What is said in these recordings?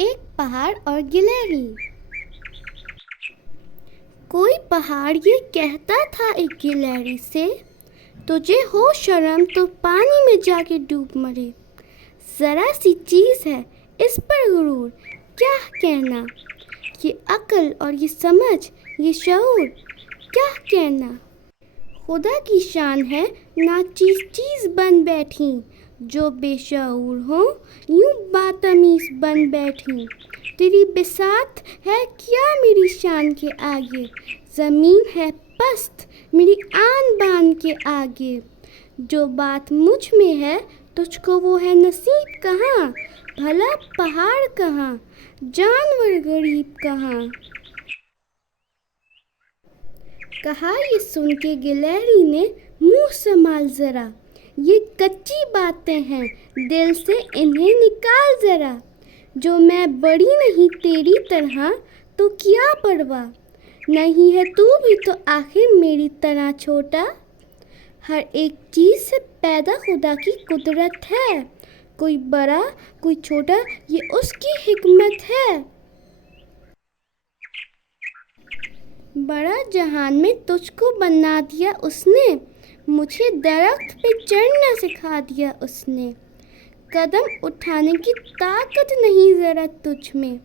ایک پہاڑ اور گلہری۔ کوئی پہاڑ یہ کہتا تھا ایک گلہری سے، تجھے ہو شرم تو پانی میں جا کے ڈوب مرے۔ ذرا سی چیز ہے اس پر غرور، کیا کہنا؟ یہ عقل اور یہ سمجھ، یہ شعور، کیا کہنا؟ خدا کی شان ہے ناچیز چیز بن بیٹھی، جو بے شعور ہوں یوں بدتمیز بن بیٹھی۔ تیری بساط ہے کیا میری شان کے آگے، زمین ہے پست میری آن بان کے آگے۔ جو بات مجھ میں ہے تجھ کو وہ ہے نصیب کہاں، بھلا پہاڑ کہاں، جانور غریب کہاں؟ کہا یہ سن کے گلہری نے، منہ سنبھال ذرا، یہ کچی باتیں ہیں دل سے انہیں نکال ذرا۔ جو میں بڑی نہیں تیری طرح تو کیا پرواہ، نہیں ہے تو بھی تو آخر میری طرح چھوٹا۔ ہر ایک چیز سے پیدا خدا کی قدرت ہے، کوئی بڑا کوئی چھوٹا یہ اس کی حکمت ہے۔ بڑا جہان میں تجھ کو بنا دیا اس نے، مجھے درخت پہ چڑھنا سکھا دیا اس نے۔ قدم اٹھانے کی طاقت نہیں ذرا تجھ میں،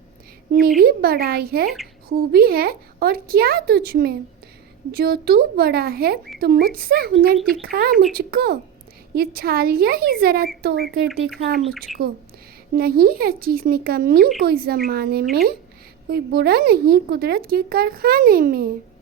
نری بڑائی ہے خوبی ہے اور کیا تجھ میں۔ جو تو بڑا ہے تو مجھ سے ہنر دکھا مجھ کو، یہ چھالیاں ہی ذرا توڑ کر دکھا مجھ کو۔ نہیں ہے چیز نکمی کوئی زمانے میں، کوئی برا نہیں قدرت کے کارخانے میں۔